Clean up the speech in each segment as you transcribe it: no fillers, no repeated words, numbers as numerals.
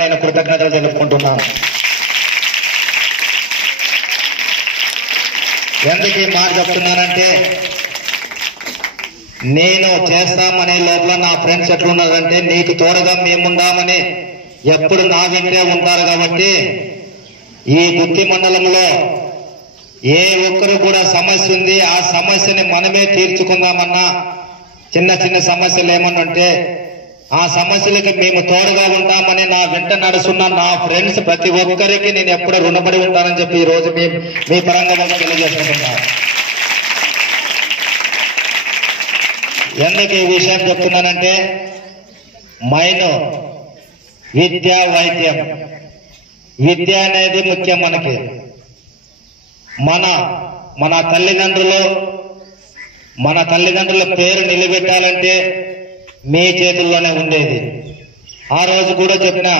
నేను కృతజ్ఞతలు తెలుపుకుంటున్నాను. ఎందుకు ఈ మాట చెప్తున్నానంటే, నేను చేస్తామనే లోపల నా ఫ్రెండ్స్ ఎట్లున్నారంటే నీకు తోడుగా మేముండామని ఎప్పుడు నా వెంటే ఉంటారు. కాబట్టి ఈ గుత్తి మండలంలో ఏ ఒక్కరు కూడా సమస్య ఉంది, ఆ సమస్యని మనమే తీర్చుకుందామన్నా చిన్న చిన్న సమస్యలు ఏమన్నంటే ఆ సమస్యలకి మేము తోడుగా ఉంటామని నా వెంట నడుస్తున్న నా ఫ్రెండ్స్ ప్రతి ఒక్కరికి నేను ఎప్పుడు రుణపడి ఉంటానని చెప్పి ఈ రోజు మీ పరంగా తెలియజేసుకుంటున్నాను. ఎందుకు ఈ విషయం చెప్తున్నానంటే, మైన్ విద్య వైద్యం, విద్య అనేది ముఖ్యం. మనకి మన తల్లిదండ్రుల పేరు నిలబెట్టాలంటే మీ చేతుల్లోనే ఉండేది. ఆ రోజు కూడా చెప్పిన,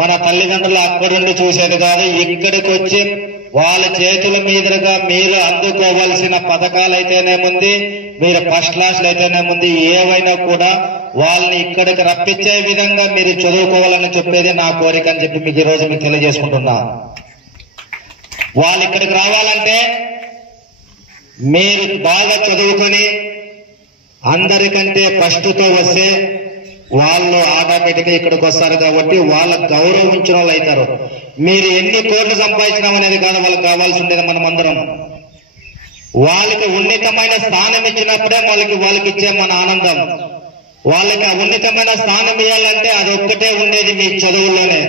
మన తల్లిదండ్రులు అక్కడుండి చూసేది కాదు, ఇక్కడికి వచ్చి వాళ్ళ చేతుల మీదుగా మీరు అందుకోవాల్సిన పథకాలైతేనేముంది, మీరు ఫస్ట్ క్లాస్లు అయితేనేముంది, ఏవైనా కూడా వాళ్ళని ఇక్కడికి రప్పించే విధంగా మీరు చదువుకోవాలని చెప్పేది నా కోరిక అని చెప్పి మీకు ఈరోజు మీకు తెలియజేసుకుంటున్నా. వాళ్ళు ఇక్కడికి రావాలంటే మీరు బాగా చదువుకొని అందరికంటే ఫస్ట్తో వస్తే వాళ్ళు ఆటోమేటిక్గా ఇక్కడికి వస్తారు. కాబట్టి వాళ్ళకు గౌరవించిన వాళ్ళు అవుతారు. మీరు ఎన్ని కోట్లు సంపాదించినామనేది కాదు వాళ్ళకి కావాల్సి ఉండేది. మనమందరం వాళ్ళకి ఉన్నతమైన స్థానం ఇచ్చినప్పుడే వాళ్ళకి ఇచ్చే మన ఆనందం. వాళ్ళకి ఆ ఉన్నతమైన స్థానం ఇవ్వాలంటే అది ఒక్కటే ఉండేది మీ చదువుల్లోనే.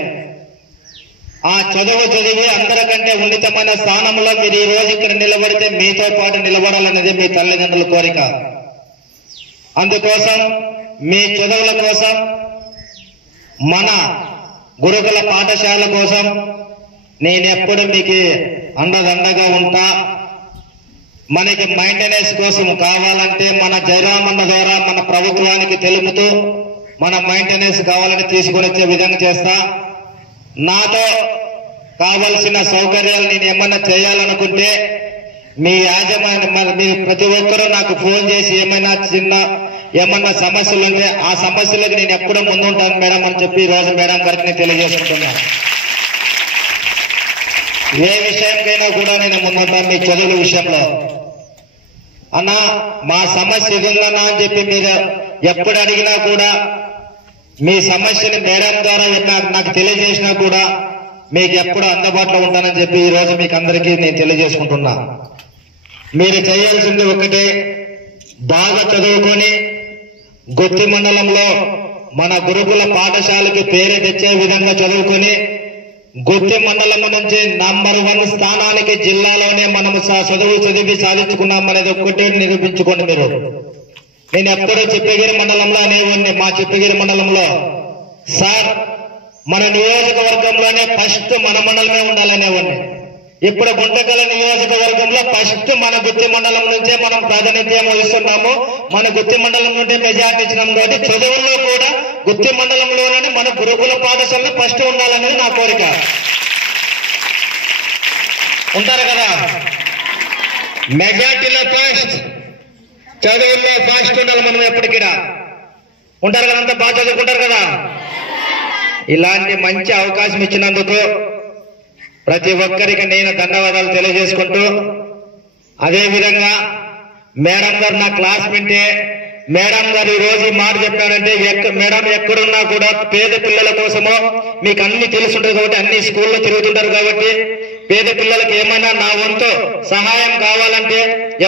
ఆ చదువు చదివి అందరికంటే ఉన్నతమైన స్థానంలో మీరు ఈ రోజు ఇక్కడ నిలబడితే మీతో పాటు నిలబడాలనేది మీ తల్లిదండ్రుల కోరిక. అందుకోసం మీ చదువుల కోసం, మన గురుకుల పాఠశాల కోసం నేనెప్పుడు మీకు అండదండగా ఉంటా. మనకి మెయింటెనెన్స్ కోసం కావాలంటే మన జయరామన్న ద్వారా మన ప్రభుత్వానికి తెలుపుతూ మన మెయింటెనెన్స్ కావాలని తీసుకొని వచ్చే విధంగా చేస్తా. నాతో కావలసిన సౌకర్యాలు నేను ఏమన్నా చేయాలనుకుంటే మీ యాజమాన్యం మీ ప్రతి ఒక్కరూ నాకు ఫోన్ చేసి ఏమన్నా సమస్యలు ఉంటే ఆ సమస్యలకు నేను ఎప్పుడూ ముందుంటాను మేడం అని చెప్పి ఈ రోజు మేడం గారికి నేను తెలియజేసుకుంటున్నా. ఏ విషయంకైనా కూడా నేను ముందుంటాను. మీ చదువుల విషయంలో అన్నా మా సమస్య ఇదిందన్నా అని చెప్పి మీరు ఎప్పుడు అడిగినా కూడా మీ సమస్యని మేడం ద్వారా నాకు తెలియజేసినా కూడా మీకు ఎప్పుడు అందుబాటులో ఉంటానని చెప్పి ఈ రోజు మీకు అందరికీ నేను తెలియజేసుకుంటున్నా. మీరు చేయాల్సింది ఒకటే, బాగా చదువుకొని గుత్తి మండలంలో మన గురుకుల పాఠశాలకి పేరు తెచ్చే విధంగా చదువుకొని గుత్తి మండలం నుంచి నంబర్ 1 స్థానానికి జిల్లాలోనే మనము చదివి సాధించుకున్నామనేది ఒక్కటే నిరూపించుకోండి మీరు. నేను ఎప్పుడూ చిప్పగిరి మండలంలో అనేవాడిని, మా చిప్పగిరి మండలంలో సార్ మన నియోజకవర్గంలోనే ఫస్ట్ మన మండలమే ఉండాలనేవాడిని. ఇప్పుడు గుంటకల్ నియోజకవర్గంలో ఫస్ట్ మన గుత్తి మండలం నుంచే మనం ప్రాతినిధ్యం వహిస్తున్నాము. మన గుత్తి మండలం నుండి మెజార్టీ ఇచ్చినాం. కాబట్టి చదువుల్లో కూడా గుత్తి మండలంలోనే మన గురుకుల పాఠశాలలో ఫస్ట్ ఉండాలనేది నా కోరిక. ఉంటారు కదా, మెజార్టీలో ఫస్ట్, చదువుల్లో ఫస్ట్ ఉండాలి. మనం ఎప్పటికీ ఉంటారు కదా, అంతా బాగా చదువుకుంటారు కదా. ఇలాంటి మంచి అవకాశం ఇచ్చినందుకు ప్రతి ఒక్కరికి నేను ధన్యవాదాలు తెలియజేసుకుంటూ, అదేవిధంగా మేడం గారు నా క్లాస్మేటే. మేడం గారు ఈ రోజు ఈ మాట చెప్పారంటే, మేడం ఎక్కడున్నా కూడా పేద పిల్లల కోసమో మీకు అన్ని తెలుసుంటుంది కాబట్టి అన్ని స్కూల్లో తిరుగుతుంటారు. కాబట్టి పేద పిల్లలకి ఏమైనా నా వంతు సహాయం కావాలంటే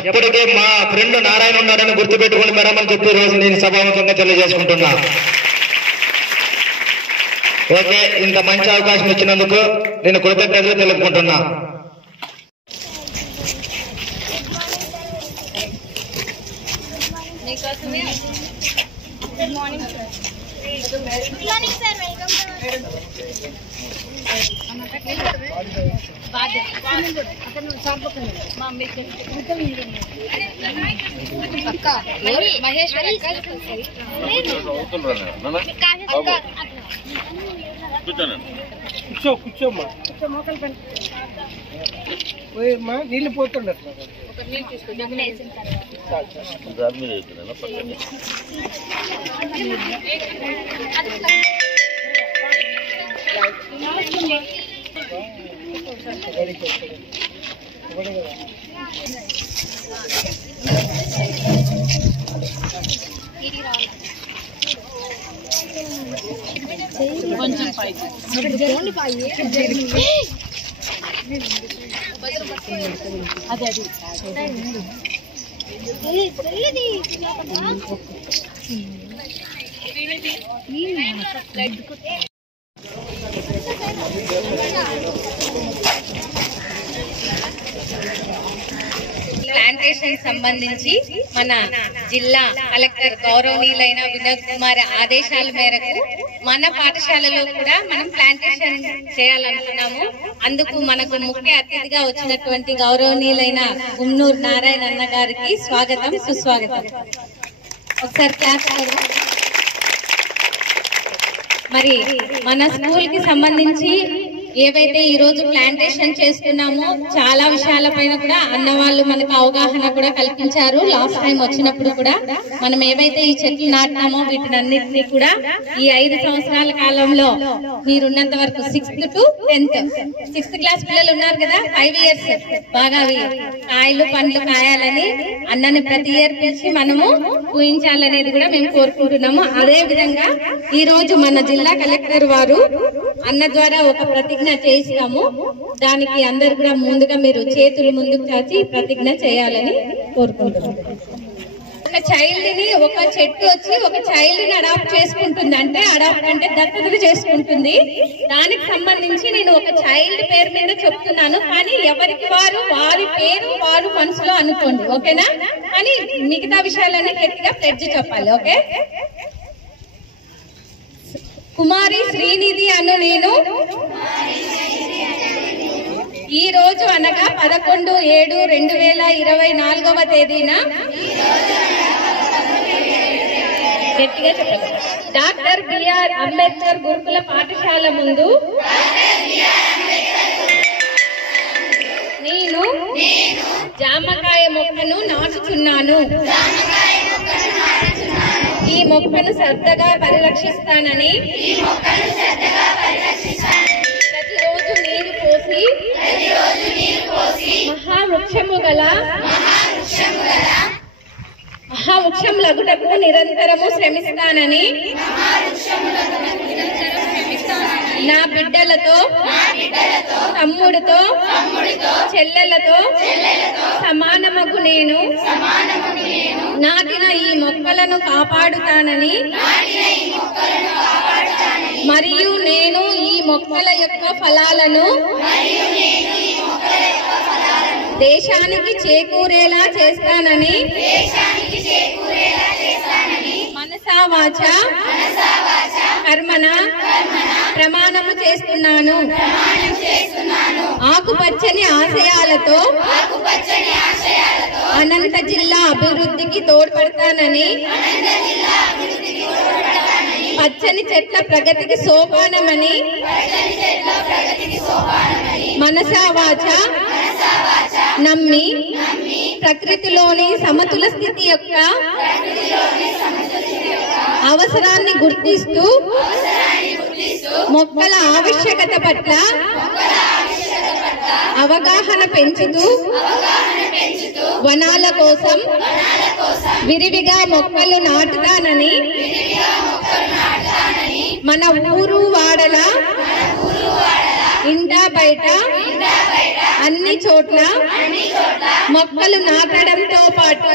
ఎప్పటికీ మా ఫ్రెండ్ నారాయణ ఉన్నాడని గుర్తుపెట్టుకోండి మేడం అని చెప్పి రోజు నేను సభాముఖంగా తెలియజేసుకుంటున్నా. ఓకే, ఇంత మంచి అవకాశం ఇచ్చినందుకు నేను కృతజ్ఞతలు తెలుపుకుంటున్నా. Good morning sir. Good morning sir. Welcome Maheshwari కూర్చోమ్మా, పోయమ్మా, నీళ్ళు పోతుండదు. ప్లాంటేషన్ సంబంధించి మన జిల్లా కలెక్టర్ గౌరవనీయులైన వినోద్ కుమార్ ఆదేశాల మేరకు మన పాఠశాలలో కూడా మనం ప్లాంటేషన్ చేయాలనుకున్నాము. అందుకు మనకు ముఖ్య అతిథిగా వచ్చినటువంటి గౌరవనీయులైన గుమ్నూరు నారాయణ అన్న గారికి స్వాగతం సుస్వాగతం. ఒకసారి క్లాస్. మరి మన స్కూల్ కి సంబంధించి ఏవైతే ఈ రోజు ప్లాంటేషన్ చేస్తున్నామో చాలా విషయాలపైన కూడా అన్న వాళ్ళు మనకు అవగాహన కూడా కల్పించారు. లాస్ట్ టైం వచ్చినప్పుడు కూడా మనం ఏవైతే ఈ చెట్లు నాటినామో వీటినన్నిటినీ కూడా ఈ 5 సంవత్సరాల కాలంలో మీరున్నంత వరకు 6th to 10th 6th class పిల్లలు ఉన్నారు కదా, 5 years బాగా కాయలు పండ్లు కాయాలని అన్నని ప్రతి ఇయర్ పిలిచి మనము ఊహించాలనేది కూడా మేము కోరుకుంటున్నాము. అదే విధంగా ఈ రోజు మన జిల్లా కలెక్టర్ వారు అన్న ద్వారా ఒక ప్రతిజ్ఞ చేయిస్తాము. దానికి అందరు కూడా ముందుగా మీరు చేతులు ముందుకు చాచి ప్రతిజ్ఞ చేయాలని కోరుకుంటున్నాము. ఒక చైల్డ్ ని ఒక చెట్టు వచ్చి ఒక చైల్డ్ ని అడాప్ట్ చేసుకుంటుంది అంటే అడాప్ట్ అంటే దత్తత చేసుకుంటుంది. దానికి సంబంధించి నేను ఒక చైల్డ్ పేరు మీద చెప్తున్నాను, కానీ ఎవరికి వారు వారి పేరు వారు మనసులో అనుకోండి, ఓకేనా? కానీ మిగతా విషయాలన్నీ గట్టిగా ప్లెడ్జ్ చెప్పాలి, ఓకే? కుమారి శ్రీనిధి అను నేను ఈ రోజు అనగా 11/7/2024 తేదీన గట్టిగా చెప్పండి, డాక్టర్ బిఆర్ అంబేద్కర్ గురుకుల పాఠశాల ముందు నేను జామకాయ మొక్కను నాటుచున్నాను. ఈ మొక్కను శ్రద్ధగా పరిరక్షిస్తానని ప్రతిరోజు నీరు పోసి మహావృక్షములగుటకు నిరంతరము శ్రమిస్తానని నా బిడ్డలతో తమ్ముడితో చెల్లెలతో సమానమగు నేను నాటిన ఈ మొక్కలను కాపాడుతానని మరియు నేను ఈ మొక్కల యొక్క ఫలాలను దేశానికి చేకూరేలా చేస్తానని మనసా వాచా కర్మణ ప్రమాణము చేస్తున్నాను. ఆకుపచ్చని ఆశయాలతో అనంత జిల్లా అభివృద్ధికి తోడ్పడతానని పచ్చని చెట్ల ప్రగతికి సోపానమని మనసా వాచా నమ్మి ప్రకృతిలోని సమతుల స్థితి యొక్క అవసరాన్ని గుర్తిస్తూ మొక్కల ఆవశ్యకత పట్ల అవగాహన పెంచుతూ వనాల కోసం విరివిగా మొక్కలు నాటుతానని మన ఊరు వాడల ఇంటా బయట అన్ని చోట్ల మొక్కలు నాటడంతో పాటు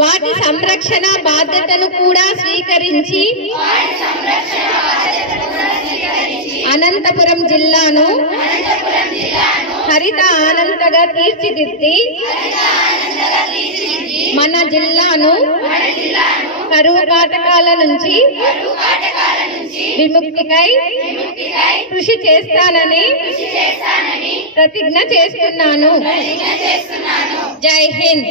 వాటి సంరక్షణ బాధ్యతను కూడా స్వీకరించి అనంతపురం జిల్లాను హరిత ఆనందగా తీర్చిదిద్ది మన జిల్లాను కరువు కాటకాల నుంచి విముక్తికై కృషి చేస్తానని ప్రతిజ్ఞ చేస్తున్నాను. జై హింద్.